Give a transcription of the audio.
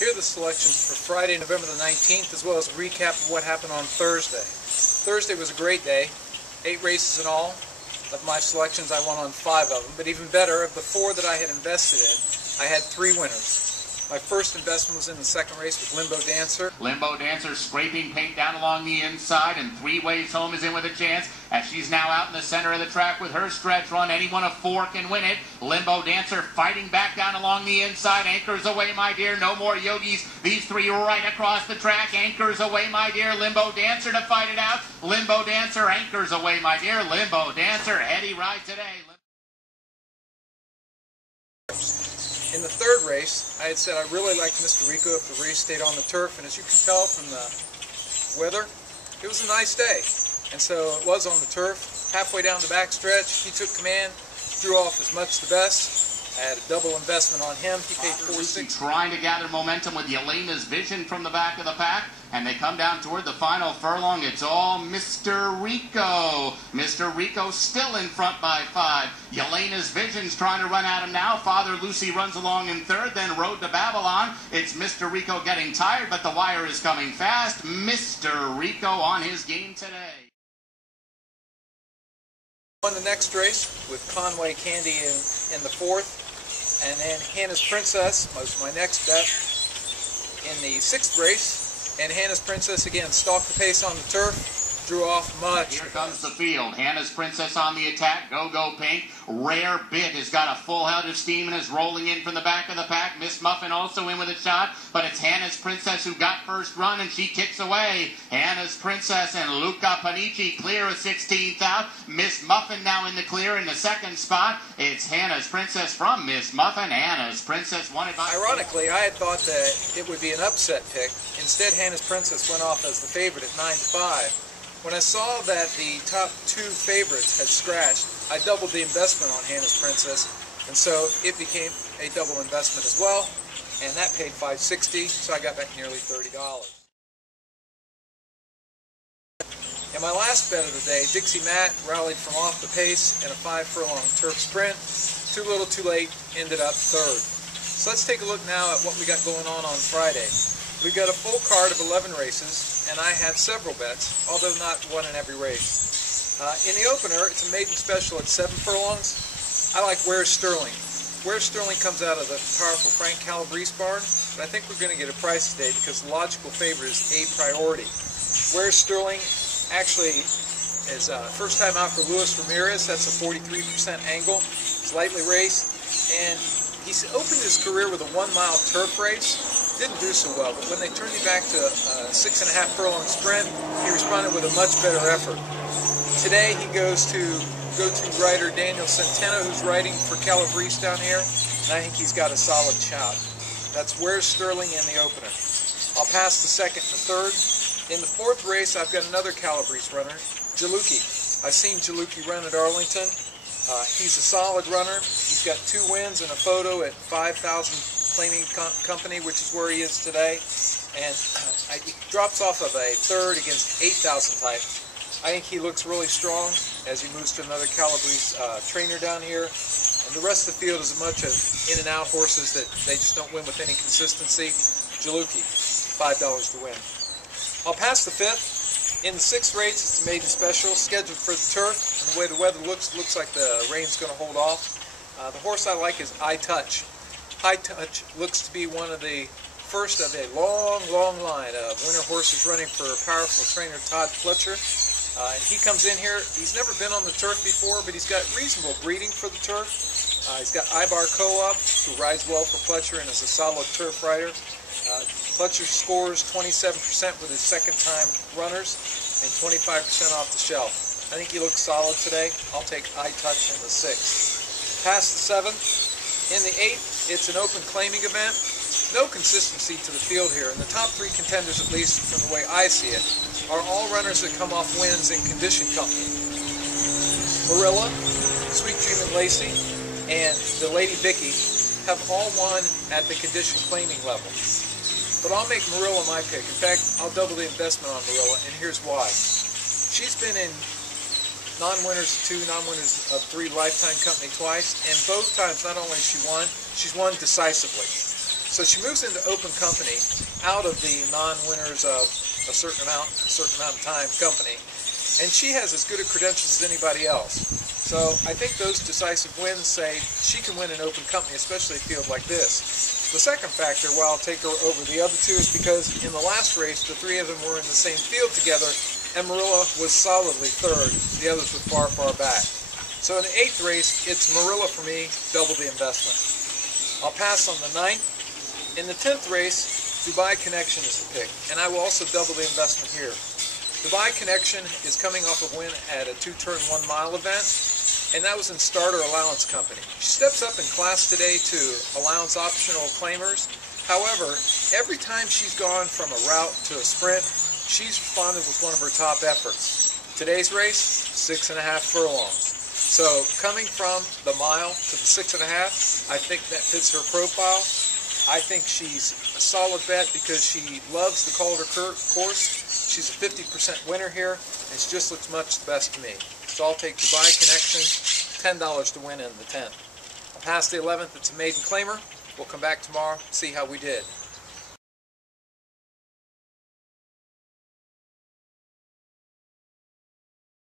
Here are the selections for Friday, November the 19th, as well as a recap of what happened on Thursday. Thursday was a great day. 8 races in all. Of my selections, I won on 5 of them. But even better, of the 4 that I had invested in, I had 3 winners. My first investment was in the second race with Limbo Dancer. Limbo Dancer scraping paint down along the inside, and 3 Ways Home is in with a chance as she's now out in the center of the track with her stretch run. Any one of 4 can win it. Limbo Dancer fighting back down along the inside. Anchors Away, My Dear. No More Yogis. These 3 right across the track. Anchors Away, My Dear. Limbo Dancer to fight it out. Limbo Dancer. Anchors Away, My Dear. Limbo Dancer. Eddie ride today. In the third race, I had said I really liked Mr. Rico if the race stayed on the turf, and as you can tell from the weather, it was a nice day. And so it was on the turf. Halfway down the back stretch, he took command, threw off as much the best. I had a double investment on him. He paid $4.60. Trying to gather momentum with Yelena's Vision from the back of the pack, and they come down toward the final furlong. It's all Mr. Rico. Mr. Rico still in front by 5. Yelena's Vision's trying to run at him now. Father Lucy runs along in third, then Road to Babylon. It's Mr. Rico getting tired, but the wire is coming fast. Mr. Rico on his game today. Won the next race with Conway Candy in the 4th, and then Hannah's Princess was my next bet in the 6th race, and Hannah's Princess again stalked the pace on the turf, drew off much. Here comes the field. Hannah's Princess on the attack. Go Pink. Rare Bit has got a full head of steam and is rolling in from the back of the pack. Miss Muffin also in with a shot, but it's Hannah's Princess who got first run, and she kicks away. Hannah's Princess and Luca Panici clear of 16th out. Miss Muffin now in the clear in the second spot. It's Hannah's Princess from Miss Muffin. Hannah's Princess won it by... Ironically, I had thought that it would be an upset pick. Instead, Hannah's Princess went off as the favorite at 9-5. When I saw that the top 2 favorites had scratched, I doubled the investment on Hannah's Princess, and so it became a double investment as well, and that paid $5.60, so I got back nearly $30. And my last bet of the day, Dixie Matt rallied from off the pace in a 5-furlong turf sprint. Too little, too late, ended up 3rd. So let's take a look now at what we got going on Friday. We've got a full card of 11 races, and I have several bets, although not one in every race. In the opener, it's a maiden special at 7 furlongs. I like Where's Sterling. Where's Sterling comes out of the powerful Frank Calabrese barn, but I think we're going to get a price today because the logical favorite is A Priority. Where's Sterling actually is first time out for Luis Ramirez. That's a 43% angle. It's lightly raced, and he's opened his career with a 1-mile turf race. Didn't do so well, but when they turned him back to a 6.5 furlong sprint, he responded with a much better effort. Today he goes to go-to rider Daniel Centeno, who's riding for Calabrese down here, and I think he's got a solid shot. That's Where's Sterling in the opener. I'll pass the 2nd and 3rd. In the 4th race, I've got another Calabrese runner, Jaluki. I've seen Jaluki run at Arlington. He's a solid runner. He's got 2 wins and a photo at 5,000 Claiming Company, which is where he is today, and he drops off of a 3rd against 8,000 type. I think he looks really strong as he moves to another Calabrese trainer down here, and the rest of the field is a bunch of in-and-out horses that they just don't win with any consistency. Jaluki, $5 to win. I'll pass the 5th. In the 6th race, it's a maiden special, scheduled for the turf, and the way the weather looks like the rain's going to hold off. The horse I like is I Touch. High Touch looks to be one of the first of a long line of winter horses running for powerful trainer Todd Fletcher. He comes in here. He's never been on the turf before, but he's got reasonable breeding for the turf. He's got Ibar Co-op, who rides well for Fletcher and is a solid turf rider. Fletcher scores 27% with his second-time runners and 25% off the shelf. I think he looks solid today. I'll take I Touch in the 6th. Past the 7th. In the 8th, it's an open claiming event. No consistency to the field here, and the top 3 contenders, at least from the way I see it, are all runners that come off wins in Condition Company. Marilla, Sweet Dream and Lacey, and the Lady Vicky have all won at the condition claiming level. But I'll make Marilla my pick. In fact, I'll double the investment on Marilla, and here's why. She's been in non-winners of 2, non-winners of 3 Lifetime Company twice, and both times not only has she won, she's won decisively. So she moves into open company out of the non-winners of a certain amount of time company, and she has as good a credentials as anybody else. So I think those decisive wins say she can win an open company, especially a field like this. The second factor why I'll take her over the other two is because in the last race, the three of them were in the same field together, and Marilla was solidly third. The others were far, far back. So in the 8th race, it's Marilla for me, double the investment. I'll pass on the 9th. In the 10th race, Dubai Connection is the pick, and I will also double the investment here. Dubai Connection is coming off a win at a 2-turn 1 mile event, and that was in Starter Allowance Company. She steps up in class today to allowance optional claimers. However, every time she's gone from a route to a sprint, she's responded with one of her top efforts. Today's race, 6.5 furlongs. So coming from the mile to the 6.5, I think that fits her profile. I think she's a solid bet because she loves the Calder course. She's a 50% winner here, and she just looks much the best to me. So I'll take Dubai Connection, $10 to win in the 10th. I'll pass the 11th. It's a maiden claimer. We'll come back tomorrow, see how we did.